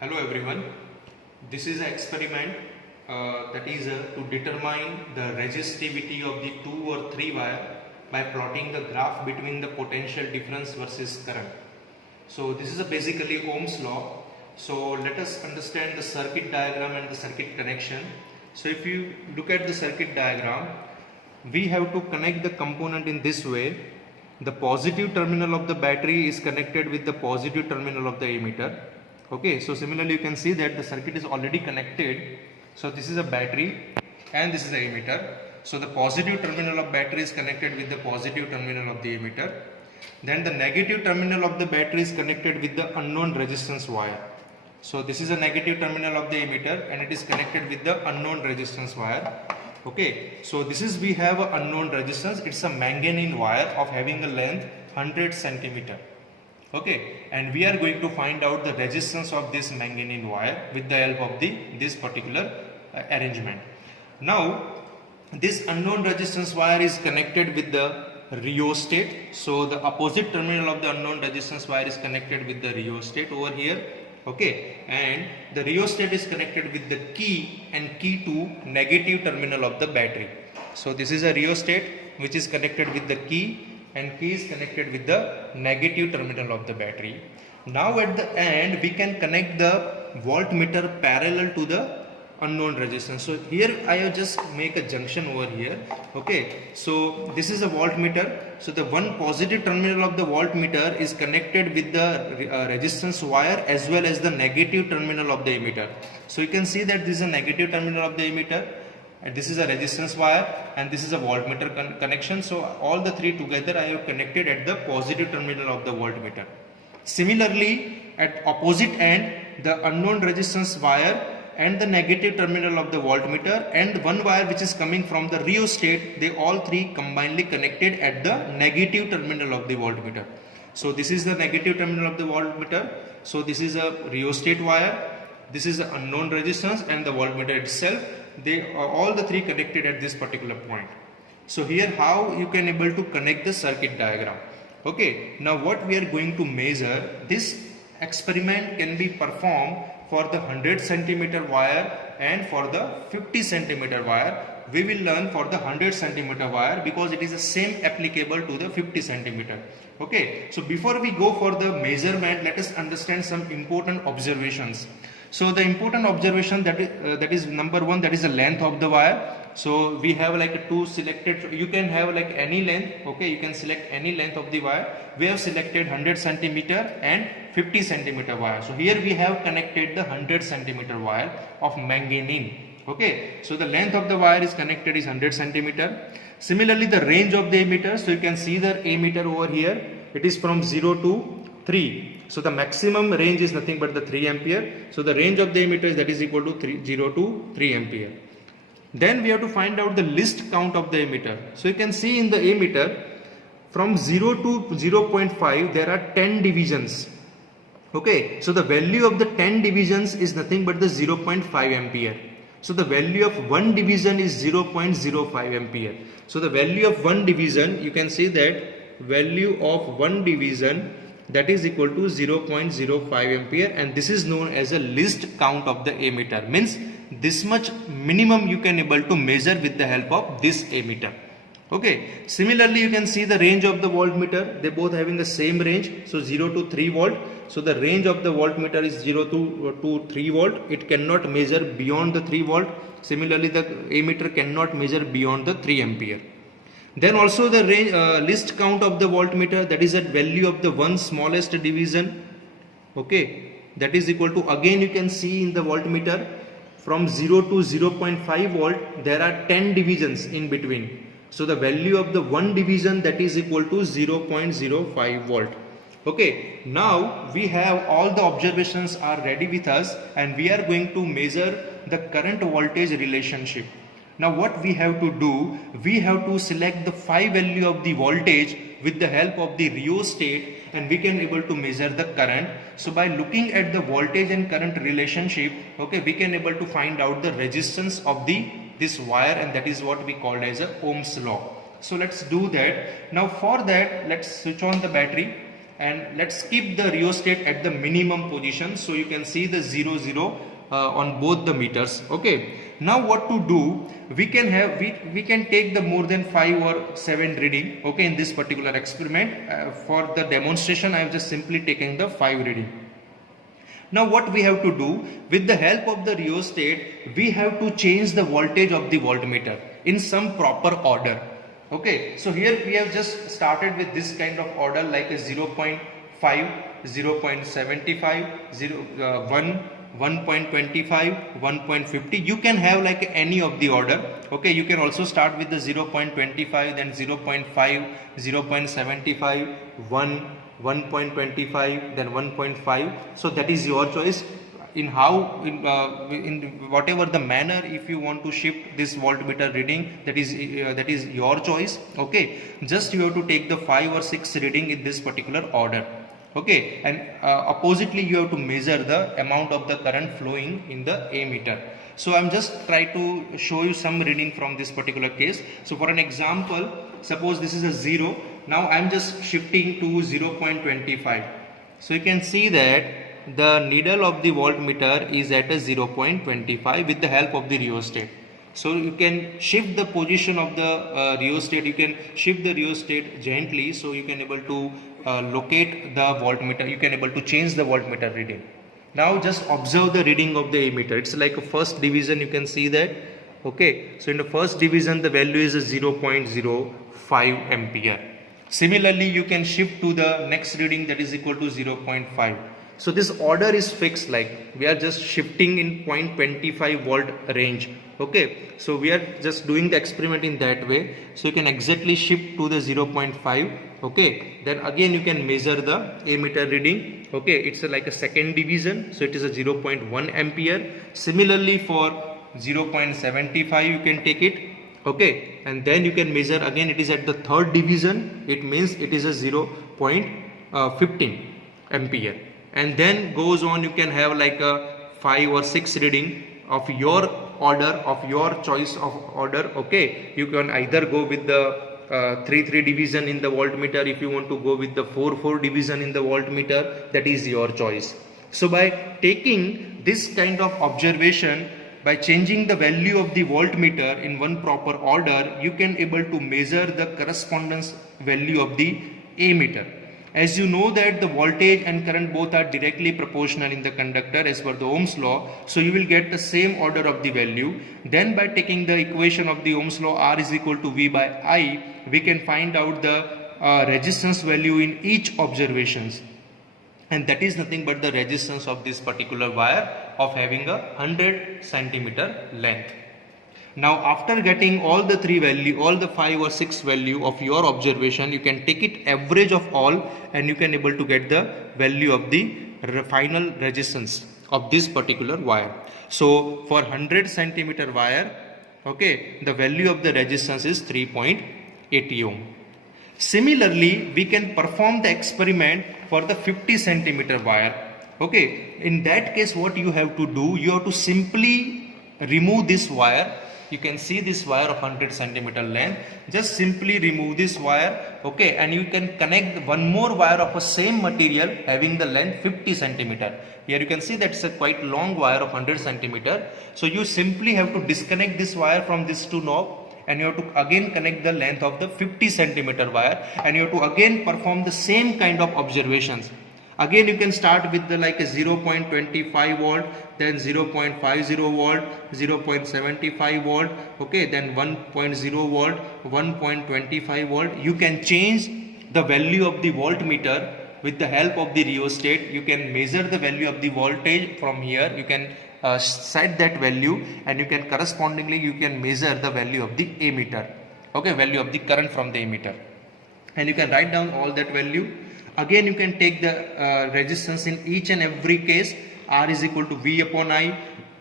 Hello everyone, this is an experiment that is to determine the resistivity of the 2 or 3 wire by plotting the graph between the potential difference versus current. So this is basically Ohm's law. So let us understand the circuit diagram and the circuit connection. So if you look at the circuit diagram, we have to connect the component in this way. The positive terminal of the battery is connected with the positive terminal of the emitter. Okay, so similarly you can see that the circuit is already connected. So this is a battery and this is a emitter. So the positive terminal of battery is connected with the positive terminal of the emitter. Then the negative terminal of the battery is connected with the unknown resistance wire. So this is a negative terminal of the emitter and it is connected with the unknown resistance wire. Okay, so this is we have a unknown resistance. It's a manganese wire of having a length 100 centimeter. Okay, and we are going to find out the resistance of this manganese wire with the help of this particular arrangement. Now this unknown resistance wire is connected with the rheostat. So the opposite terminal of the unknown resistance wire is connected with the rheostat over here. Okay, and the rheostat is connected with the key and key to negative terminal of the battery. So this is a rheostat which is connected with the key and key is connected with the negative terminal of the battery. Now at the end we can connect the voltmeter parallel to the unknown resistance. So here I have just make a junction over here. Okay, so this is a voltmeter. So the one positive terminal of the voltmeter is connected with the resistance wire as well as the negative terminal of the emitter. So you can see that this is a negative terminal of the emitter, and this is a resistance wire, and this is a voltmeter connection. So all the three together I have connected at the positive terminal of the voltmeter. Similarly, at opposite end, the unknown resistance wire and the negative terminal of the voltmeter and one wire which is coming from the rheostat, they all three combinedly connected at the negative terminal of the voltmeter. So this is the negative terminal of the voltmeter. So this is a rheostat wire, this is the unknown resistance and the voltmeter itself. They are all the three connected at this particular point. So here how you can able to connect the circuit diagram. Okay, now what we are going to measure, this experiment can be performed for the 100 centimeter wire and for the 50 centimeter wire. We will learn for the 100 centimeter wire because it is the same applicable to the 50 centimeter. Okay, so before we go for the measurement, let us understand some important observations. So the important observation that is number one, that is the length of the wire. So we have like two selected, you can have like any length. Okay, you can select any length of the wire. We have selected 100 centimeter and 50 centimeter wire. So here we have connected the 100 centimeter wire of manganese. Okay, so the length of the wire is connected is 100 centimeter. Similarly, the range of the emitter, so you can see the emitter over here, it is from 0 to 3. So the maximum range is nothing but the 3 ampere. So the range of the emitter is that is equal to 0 to 3 ampere. Then we have to find out the least count of the emitter. So you can see in the emitter from 0 to 0.5 there are 10 divisions. Okay, so the value of the 10 divisions is nothing but the 0.5 ampere. So the value of one division is 0.05 ampere. So the value of one division, you can see that value of one division, that is equal to 0.05 ampere, and this is known as a least count of the emitter. Means this much minimum you can able to measure with the help of this emitter. Okay, similarly you can see the range of the voltmeter, they both having the same range, so 0 to 3 volt. So the range of the voltmeter is 0 to 3 volt. It cannot measure beyond the 3 volt. Similarly the emitter cannot measure beyond the 3 ampere. Then also the range, least count of the voltmeter, that is at value of the one smallest division. Okay, that is equal to, again you can see in the voltmeter from 0 to 0.5 volt there are 10 divisions in between. So the value of the one division, that is equal to 0.05 volt. Okay, now we have all the observations are ready with us and we are going to measure the current voltage relationship. Now what we have to do, we have to select the phi value of the voltage with the help of the rheostat and we can able to measure the current. So by looking at the voltage and current relationship, okay, we can able to find out the resistance of this wire, and that is what we called as a Ohm's law. So let's do that. Now for that, let's switch on the battery. and let's keep the rheostat at the minimum position, so you can see the 0 0 on both the meters. Okay, now what to do, we can have we can take the more than 5 or 7 reading. Okay, in this particular experiment, for the demonstration I have just simply taken the 5 reading. Now what we have to do, with the help of the rheostat, we have to change the voltage of the voltmeter in some proper order. Okay, so here we have just started with this kind of order, like a 0.5, 0.75, 1, 1.25, 1.50. You can have like any of the order. Okay, you can also start with the 0.25, then 0.5, 0.75, 1, 1.25, then 1.5. So that is your choice in how, in whatever the manner, if you want to shift this voltmeter reading, that is your choice. Okay, just you have to take the 5 or 6 reading in this particular order. Okay, and oppositely you have to measure the amount of the current flowing in the ammeter. So I'm just try to show you some reading from this particular case. So for an example, suppose this is a 0. Now I'm just shifting to 0.25. So you can see that the needle of the voltmeter is at a 0.25 with the help of the rheostat. So you can shift the position of the rheostat, you can shift the rheostat gently, so you can able to locate the voltmeter, you can able to change the voltmeter reading. Now just observe the reading of the ammeter. It's like a first division, you can see that. Okay, so in the first division the value is a 0.05 ampere. Similarly, you can shift to the next reading, that is equal to 0.5. So this order is fixed, like we are just shifting in 0.25 volt range. Okay, so we are just doing the experiment in that way. So you can exactly shift to the 0.5. Okay, then again you can measure the ammeter reading. Okay, it's like a second division, so it is a 0.1 ampere. Similarly for 0.75 you can take it. Okay, and then you can measure again, it is at the third division, it means it is a 0.15 ampere. And then goes on, you can have like a 5 or 6 reading of your order, of your choice of order. Okay, you can either go with the 3 division in the voltmeter, if you want to go with the 4 division in the voltmeter, that is your choice. So by taking this kind of observation, by changing the value of the voltmeter in one proper order, you can able to measure the correspondence value of the ammeter. As you know that the voltage and current both are directly proportional in the conductor as per the Ohm's law, so you will get the same order of the value. Then by taking the equation of the Ohm's law, R is equal to V by I, we can find out the resistance value in each observations. And that is nothing but the resistance of this particular wire of having a 100 centimeter length. Now after getting all the 3 value, all the 5 or 6 value of your observation, you can take it average of all and you can able to get the value of the final resistance of this particular wire. So for 100 centimeter wire, okay, the value of the resistance is 3.80 ohm. Similarly, we can perform the experiment for the 50 centimeter wire. Okay, in that case what you have to do, you have to simply remove this wire. You can see this wire of 100 centimeter length, just simply remove this wire. Okay, and you can connect one more wire of the same material having the length 50 centimeter. Here you can see that's a quite long wire of 100 centimeter. So you simply have to disconnect this wire from this 2 knob, and you have to again connect the length of the 50 centimeter wire, and you have to again perform the same kind of observations. Again you can start with the like a 0.25 volt, then 0.50 volt, 0.75 volt, okay, then 1.0 volt, 1.25 volt. You can change the value of the voltmeter with the help of the rheostat. You can measure the value of the voltage from here. You can set that value, and you can correspondingly you can measure the value of the ammeter, okay, value of the current from the ammeter, and you can write down all that value. Again you can take the resistance in each and every case. R is equal to V upon I,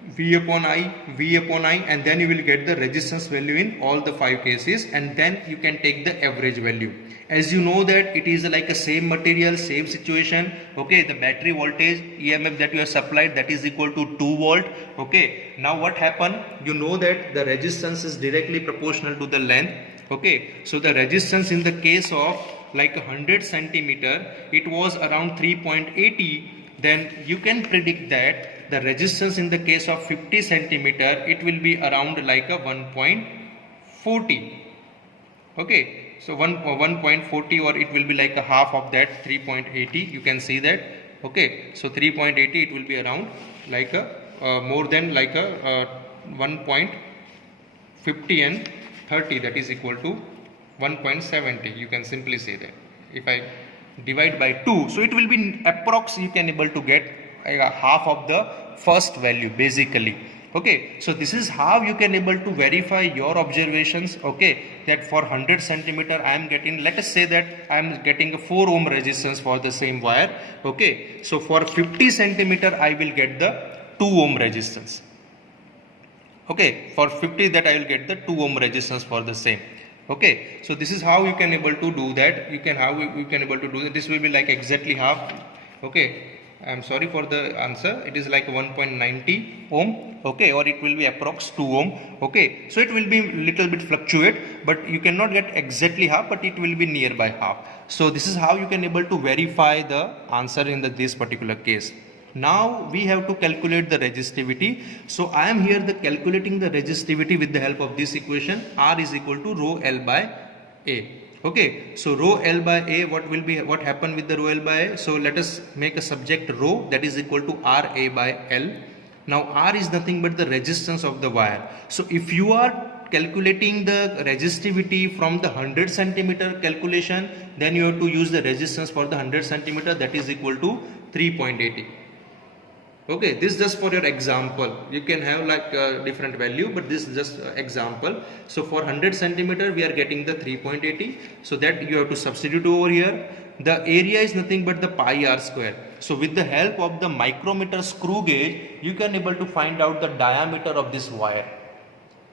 V upon I, V upon I, and then you will get the resistance value in all the 5 cases, and then you can take the average value. As you know that it is like a same material, same situation, okay, the battery voltage EMF that you have supplied, that is equal to 2 volt. Okay, now what happened, you know that the resistance is directly proportional to the length. Okay, so the resistance in the case of like 100 centimeter, it was around 3.80, then you can predict that the resistance in the case of 50 centimeter, it will be around like a 1.40. Okay, so 1.40, or it will be like a half of that 3.80. You can see that. Okay, so 3.80, it will be around like a more than like a 1.50 and 30, that is equal to 1.70. You can simply say that. If I divide by 2, so it will be approx, you can able to get half of the first value basically. Okay, so this is how you can able to verify your observations. Okay, that for 100 centimeter I am getting, let us say that I am getting a 4 ohm resistance for the same wire. Okay, so for 50 centimeter I will get the 2 ohm resistance. Okay, for 50 that I will get the 2 ohm resistance for the same. Okay, so this is how you can able to do that. You can able to do that. This will be like exactly half. Okay, I am sorry for the answer. It is like 1.90 ohm. Okay, or it will be approx 2 ohm. Okay, so it will be little bit fluctuate, but you cannot get exactly half, but it will be nearby half. So this is how you can able to verify the answer in this particular case. Now we have to calculate the resistivity. So I am here calculating the resistivity with the help of this equation. R is equal to rho L by A. Okay, so rho L by A, what happen with the rho L by A? So let us make a subject rho, that is equal to RA by L. Now R is nothing but the resistance of the wire. So if you are calculating the resistivity from the 100 centimeter calculation, then you have to use the resistance for the 100 centimeter, that is equal to 3.80. Okay, this is just for your example. You can have like a different value, but this is just example. So for 100 centimeter we are getting the 3.80. So that you have to substitute over here. The area is nothing but the pi r square. So with the help of the micrometer screw gauge, you can able to find out the diameter of this wire.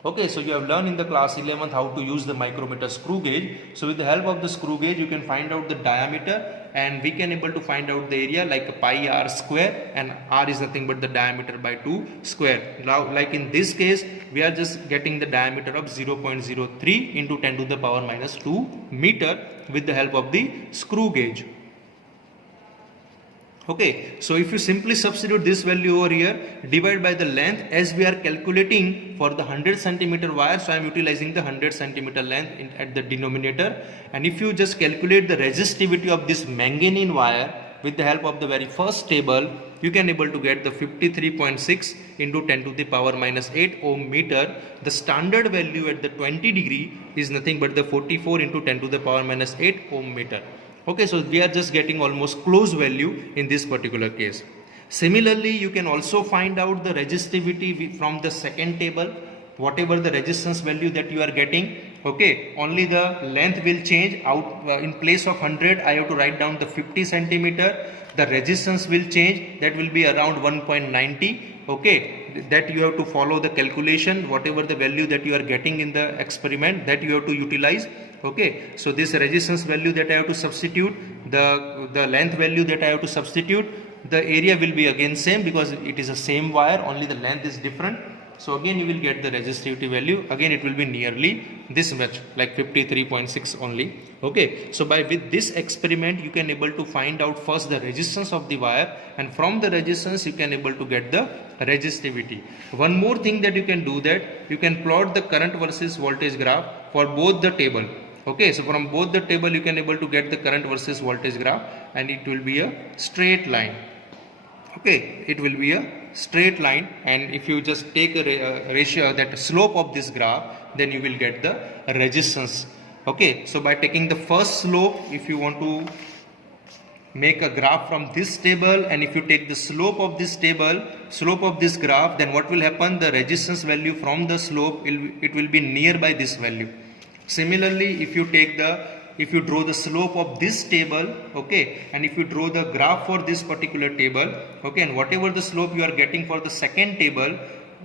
Okay, so you have learned in the class 11th how to use the micrometer screw gauge. So with the help of the screw gauge, you can find out the diameter, and we can able to find out the area like a pi r square, and r is nothing but the diameter by 2 square. Now like in this case, we are just getting the diameter of 0.03 into 10 to the power minus 2 meter with the help of the screw gauge. Okay, so if you simply substitute this value over here, divide by the length, as we are calculating for the 100 centimeter wire, so I am utilizing the 100 centimeter length at the denominator. And if you just calculate the resistivity of this manganese wire with the help of the very first table, you can able to get the 53.6 into 10 to the power minus 8 ohm meter. The standard value at the 20 degree is nothing but the 44 into 10 to the power minus 8 ohm meter. Okay, so we are just getting almost close value in this particular case. Similarly, you can also find out the resistivity from the second table. Whatever the resistance value that you are getting, okay, only the length will change. Out in place of 100, I have to write down the 50 centimeter. The resistance will change, that will be around 1.90. okay, that you have to follow the calculation. Whatever the value that you are getting in the experiment, that you have to utilize. Okay, so this resistance value that I have to substitute, the length value that I have to substitute, the area will be again same because it is the same wire, only the length is different. So again you will get the resistivity value. Again it will be nearly this much, like 53.6 only. Okay, so with this experiment you can able to find out first the resistance of the wire, and from the resistance you can able to get the resistivity. One more thing that you can do, that you can plot the current versus voltage graph for both the table. Okay, so from both the table you can able to get the current versus voltage graph, and it will be a straight line. Okay, it will be a straight line, and if you just take a ratio, that slope of this graph, then you will get the resistance. Okay, so by taking the first slope, if you want to make a graph from this table, and if you take the slope of this table, slope of this graph, then what will happen? The resistance value from the slope, it will be nearby this value. Similarly, if you draw the slope of this table, okay, and if you draw the graph for this particular table, okay, and whatever the slope you are getting for the second table,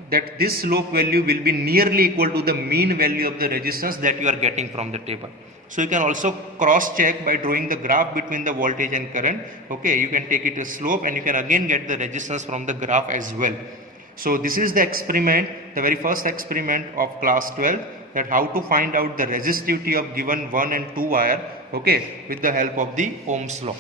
that this slope value will be nearly equal to the mean value of the resistance that you are getting from the table. So you can also cross check by drawing the graph between the voltage and current. Okay, you can take it as slope, and you can again get the resistance from the graph as well. So this is the experiment, the very first experiment of class 12, that how to find out the resistivity of given 1 and 2 wire okay, with the help of the Ohm's law.